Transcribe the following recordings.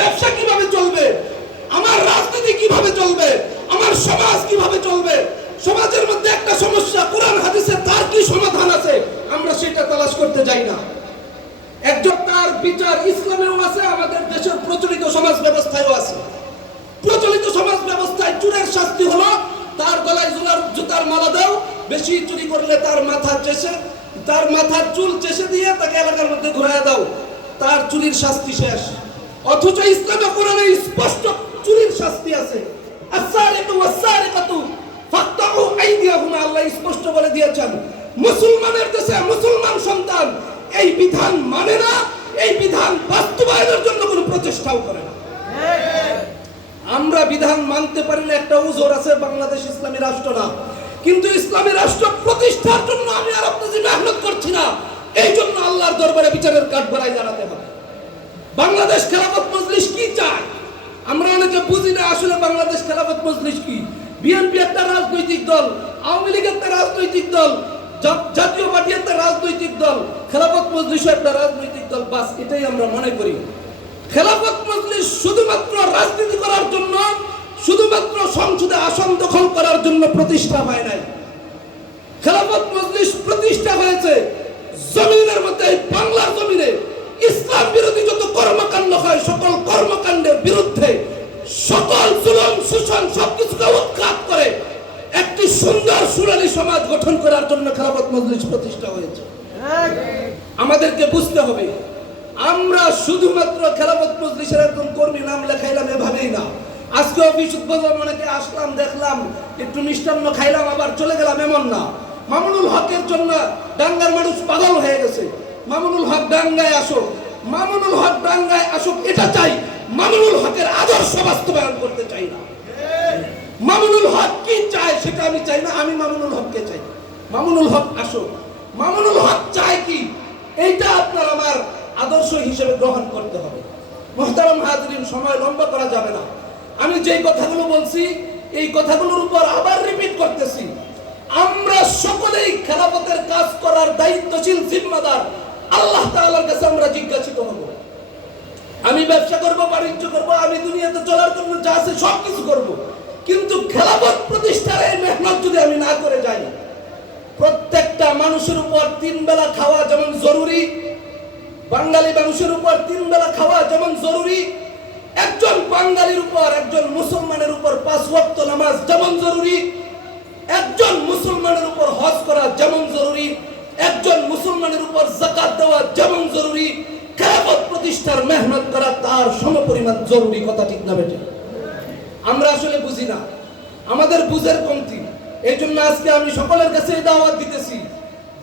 ব্যবসা কিভাবে চলবে, আমার রাজনীতি কিভাবে চলবে, আমার সমাজ কিভাবে চলবে, সমাজের মধ্যে একটা সমস্যা, কোরআন হাদিসে তার কি সমাধান আছে, আমরা সেটা তালাশ করতে যাই না। একজন তার বিচার ইসলামেও আছে, আমাদের দেশের প্রচলিত সমাজ ব্যবস্থায়ও আছে। প্রচলিত সমাজ ব্যবস্থায় চোরের শাস্তি হলো তার গলায় জুতার মালা দাও, বেশি চুরি করলে তার মাথার চুল চেষে দিয়ে তাকে এলাকার মধ্যে ঘুরাইয়া দাও, তার চুরির শাস্তি শেষ। অথচ ইসলামে কোরআনে স্পষ্ট চুরির শাস্তি আছে। আস-সারিকু ওয়াস-সারিকাতু ফাকতাউ আইদিয়াহুমা, আল্লাহ স্পষ্ট বলে দিয়েছেন। মুসলমানের দেশে মুসলমান সন্তান এই বিধান মানে না, এই বিধান বাস্তবায়নের জন্য কোনো প্রচেষ্টাও করে না। আমরা বিধান মানতে পারি না, একটা উজর আছে, বাংলাদেশ ইসলামী রাষ্ট্র না, কিন্তু ইসলামী রাষ্ট্র প্রতিষ্ঠার জন্য আমি আর আপনি যে মেহনত করছি না, এই জন্য আল্লাহর দরবারে বিচারের কাঠগড়ায় দাঁড়াতে হবে। বাংলাদেশ খেলাফত মজলিস কি চায় আমরা অনেকে বুঝি না আসলে বাংলাদেশ খেলাফত মজলিস কি। বিএনপি একটা রাজনৈতিক দল, আওয়ামী লীগ একটা রাজনৈতিক দল, জাতীয় পার্টি একটা রাজনৈতিক দল, খেলাফত মজলিস একটা রাজনৈতিক দল, বাস এটাই আমরা মনে করি। খেলাফত মজলিস শুধুমাত্র রাজনীতি করার জন্য, শুধুমাত্র সংসদে আসন দখল করার জন্য প্রতিষ্ঠা হয় নাই। খেলাফত মজলিস প্রতিষ্ঠা হয়েছে জমিনের মধ্যে, বাংলার জমিনে ইসলাম বিরোধী যত কর্মকাণ্ড হয় সকল কর্মকাণ্ডের বিরুদ্ধে, সকল জুলুম শোষণ সবকিছুকে উৎখাত করে একটি সুন্দর সুরালী সমাজ গঠন করার জন্য খেলাফত মজলিস প্রতিষ্ঠা হয়েছে। আমাদেরকে বুঝতে হবে, আমরা শুধুমাত্র খেলাফত মজলিসের একজন কর্মী নাম লেখাইলাম এভাবেই না। আজকে অফিস উদ্বোধন অনেকে আসলাম, দেখলাম, একটু মিষ্টান্ন খাইলাম, আবার চলে গেলাম, এমন না। মামুনুল হকের জন্য ডাঙ্গার মানুষ পাগল হয়ে গেছে। মামুনুল হক ডাঙ্গায় আসুক, মামুনুল হক ডাঙ্গায় আসুক এটা চাই, মামুনুল হকের আদর্শ বাস্তবায়ন করতে চাই না। মামুনুল হক কি চায় সেটা আমি চাই না, আমি মামুনুল হককে চাই। মামুনুল হক আসুক, মামুনুল হক চায় কি এইটা আপনার আমার আদর্শ হিসেবে গ্রহণ করতে হবে। মুহতারাম হাজরিন, সময় লম্বা করা যাবে না। আমি যেই কথাগুলো বলছি এই কথাগুলোর উপর আবার রিপিট করতেছি। আমরা সকলেই খেলাফতের কাজ করার দায়িত্বশীল জিম্মাদার। আল্লাহ তাআলার কাছে আমরা জিজ্ঞাসিত হব। আমি ব্যবসা করব, বাণিজ্য করব, আমি দুনিয়াতে চলার জন্য যা আছে সবকিছু করব, কিন্তু খেলাফত প্রতিষ্ঠার এই মেহনত যদি আমি না করে যাই, প্রত্যেকটা মানুষের উপর 3 বেলা খাওয়া যেমন জরুরি, বাঙালি মানুষের উপর 3 বেলা খাওয়া যেমন জরুরি, একজন বাঙালির উপর, একজন মুসলমানের উপর 5 ওয়াক্ত নামাজ যেমন জরুরি, একজন মুসলমানের উপর হজ করা যেমন জরুরি, একজন মুসলমানের উপর যাকাত দেওয়া যেমন জরুরি, খেলাফত প্রতিষ্ঠার মেহনত করা তার সমপরিমাণ জরুরি। কথা ঠিক না বেঠিক? আমরা আসলে বুঝি না, আমাদের বুঝের কমতি। এই জন্য আজকে আমি সকলের কাছে দাওয়াত দিতেছি।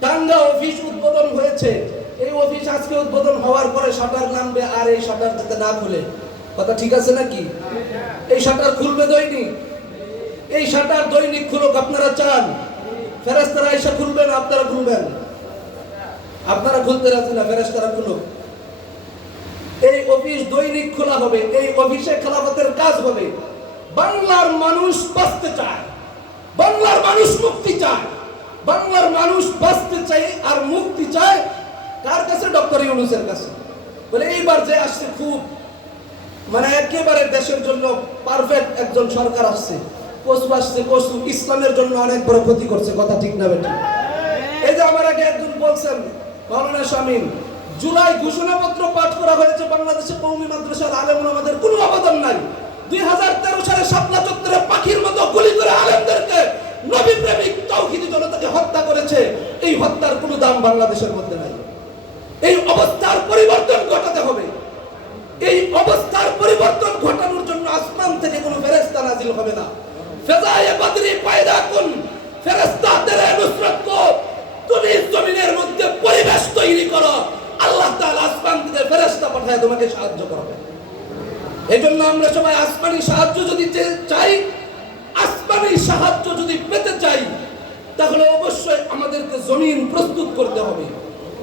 টাঙ্গা অফিস উদ্বোধন হয়েছে, এই অফিস আজকে উদ্বোধন হওয়ার পরে শাটার নামবে, আর এই শাটার যাতে না খুলে। কথা ঠিক আছে নাকি? এই শাটার খুলবে দৈনিক, এই শাটার দৈনিক খুলুক। আপনারা চান ফেরেশতারা এসে খুলবেন, আপনারা খুলবেন? আপনারা খুলতে রাজি না, ফেরেশতারা খুলুক। এই অফিস দৈনিক খোলা হবে, এই অফিসে খেলাফতের কাজ হবে। বাংলার মানুষ বাঁচতে চায়, বাংলার মানুষ মুক্তি চায়, বাংলার মানুষ বাঁচতে চায় আর মুক্তি চায় কার কাছে? ডক্টর ইউনূসের কাছে। বলে এইবার যে আসছে খুব মানে একেবারে দেশের জন্য পারফেক্ট একজন সরকার আসছে, কসু আসছে, কসু ইসলামের জন্য অনেক বড় ক্ষতি করছে। কথা ঠিক না বেঠিক? এই যে আমার আগে একজন বলছেন, মাওলানা শামীম, জুলাই ঘোষণাপত্র পাঠ করা হয়েছে, বাংলাদেশে কওমি মাদ্রাসার আলেম ওলামাদের কোনো অবদান নাই। 2013 সালে শাপলা চত্বরে পাখির মতো গুলি করে আলেমদেরকে, নবী প্রেমিক তাওহীদি জনতাকে হত্যা করেছে। এই হত্যার কোনো দাম বাংলাদেশের মধ্যে নাই। এই অবস্থার পরিবর্তন ঘটাতে হবে। এই অবস্থার পরিবর্তন ঘটানোর জন্য আসমান থেকে কোনো ফেরেশতা নাজিল হবে না। ফেজায়ে বদরি পয়দা কুন, ফেরেশতা তেরে নুসরত কো, তুমি জমিনের মধ্যে পরিবেশ তৈরি করো, আল্লাহ তাআলা আসমান থেকে ফেরেশতা পাঠায় তোমাকে সাহায্য করবে। এজন্য আমরা সবাই আসমানি সাহায্য যদি চাই, আসমানি সাহায্য যদি পেতে চাই, তাহলে অবশ্যই আমাদেরকে জমিন প্রস্তুত করতে হবে।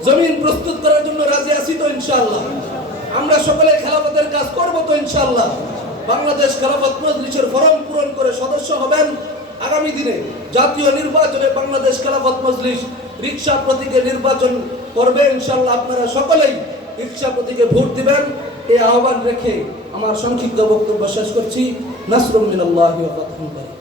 জমিন প্রস্তুত করার জন্য রাজি আছি তো ইনশাআল্লাহ? আমরা সকলে খেলাফতের কাজ করব তো ইনশাআল্লাহ? বাংলাদেশ খেলাফত মজলিসের ফরম পূরণ করে সদস্য হবেন। আগামী দিনে জাতীয় নির্বাচনে বাংলাদেশ খেলাফত মজলিস রিকশা প্রতীকে নির্বাচন করবে ইনশাআল্লাহ। আপনারা সকলেই রিকশা প্রতীকে ভোট দিবেন, এই আহ্বান রেখে আমার সংক্ষিপ্ত বক্তব্য শেষ করছি। নাসরুম মিনাল্লাহি ওয়া ফাতহুন করিম।